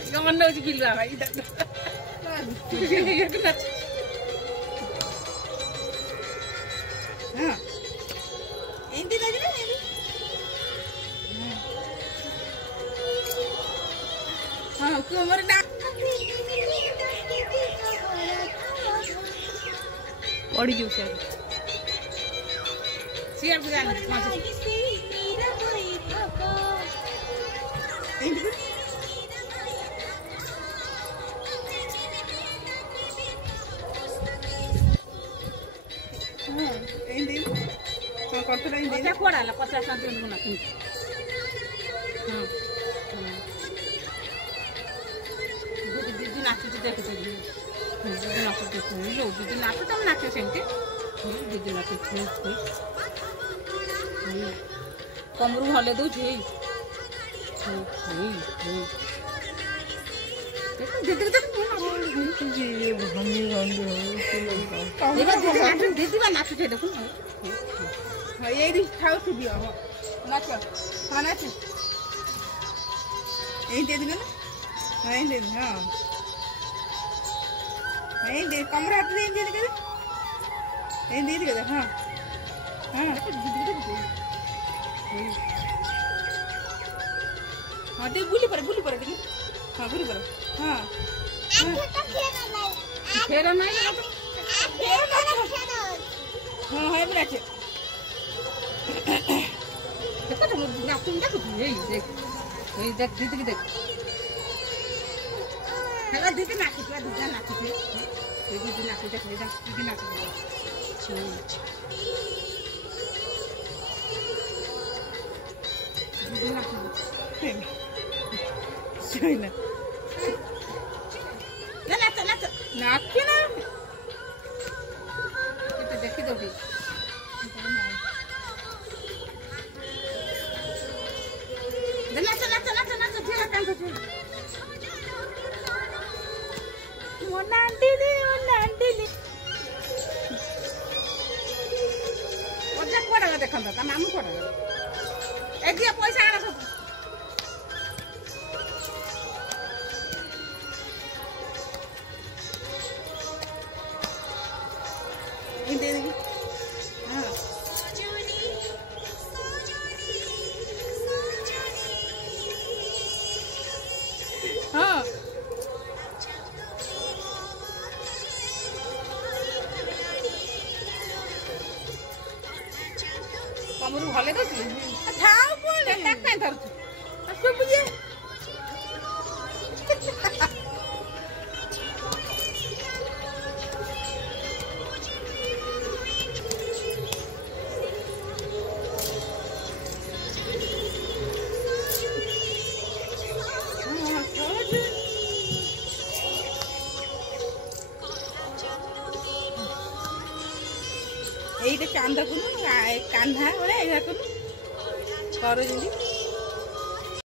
Kamu nak uji bilu apa? Tidak. Ya kena. Nah, ini lagi ni. हाँ कमर डाक पड़ी जो सर सियार को जाना ini kontra ini dia kuat lah 50 cm guna नाचुचे देखते दीदी नाचुचे लो दीदी नाचु तुम नाचो सेमती दीदी नाचुचे कमरू हले दो दीदी दीदी बा नाचुचे देखो ये खाओ तू भी नाच हाँ नाच यही दे देंगे ना यही दे हाँ नहीं दे कमरा हाथ नहीं दे दे नहीं दे दे हाँ हाँ हाँ दे गुली पर देखिए हाँ गुली पर हाँ खेरा नहीं हाँ है बड़ा चे देखो तो ना तुम देखो यही देख दीदी की देख हेलो दीदी नाचो दीदी नाचो दीदी नाचो देख ले दीदी नाचो दीदी नाचो सही ना नाच नाच ना तो देखी दो भी नाच जीरा कांड Nandili. Oja kuada nggak dekam tak? Kamu kuada. Dia poisa ada satu. Ini lagi. Kamru हले तो थाओ बोले तक नहीं धर असो बुझे ये चांदा को कान्हा बोले ऐसा करो करो जी